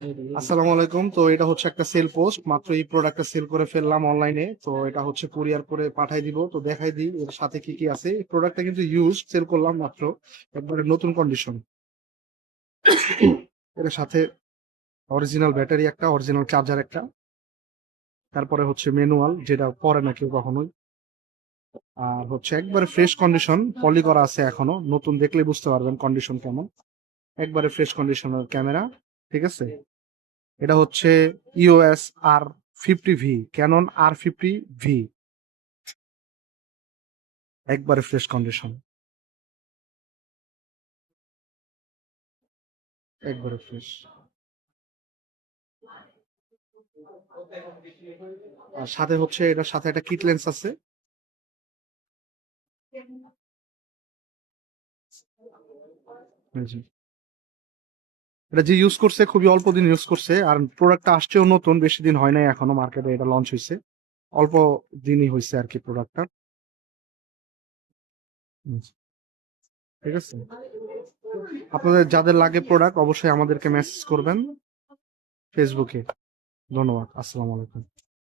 আসসালামু আলাইকুম। তো এটা হচ্ছে একটা সেল পোস্ট, মাত্র এই প্রোডাক্টটা সেল করে ফেললাম অনলাইনে। তো এটা হচ্ছে কুরিয়ার করে পাঠাই দিব। তো দেখাই দিই এর সাথে কি কি আছে। এই প্রোডাক্টটা কিন্তু ইউজ সেল করলাম মাত্র, একবারে নতুন কন্ডিশন। এর সাথে অরিজিনাল ব্যাটারি একটা, অরিজিনাল চার্জার একটা, তারপরে হচ্ছে ম্যানুয়াল, যেটা পরে না কেউ কখনোই। আর হচ্ছে একবারে ফ্রেশ কন্ডিশন, পলি করা আছে এখনো, নতুন দেখলে বুঝতে পারবেন কন্ডিশন কেমন। একবারে ফ্রেশ কন্ডিশনের ক্যামেরা, ঠিক আছে। এটা হচ্ছে ইওএস R50V, ক্যানন R50V, একবারে ফ্রেশ কন্ডিশন, একবারে ফ্রেশ। আর সাথে হচ্ছে এটার সাথে একটা কিট লেন্স আছে। এই যে, এটা যে ইউজ করছে খুবই অল্প দিন ইউজ করছে, আর প্রোডাক্টটা আসছেও নতুন, বেশি দিন হয় নাই এখনো মার্কেটে এটা লঞ্চ হয়েছে, অল্প দিনই হয়েছে আর কি প্রোডাক্টটা। ঠিক আছে, আপনাদের যাদের লাগে প্রোডাক্ট অবশ্যই আমাদেরকে মেসেজ করবেন ফেসবুকে। ধন্যবাদ, আসসালামু আলাইকুম।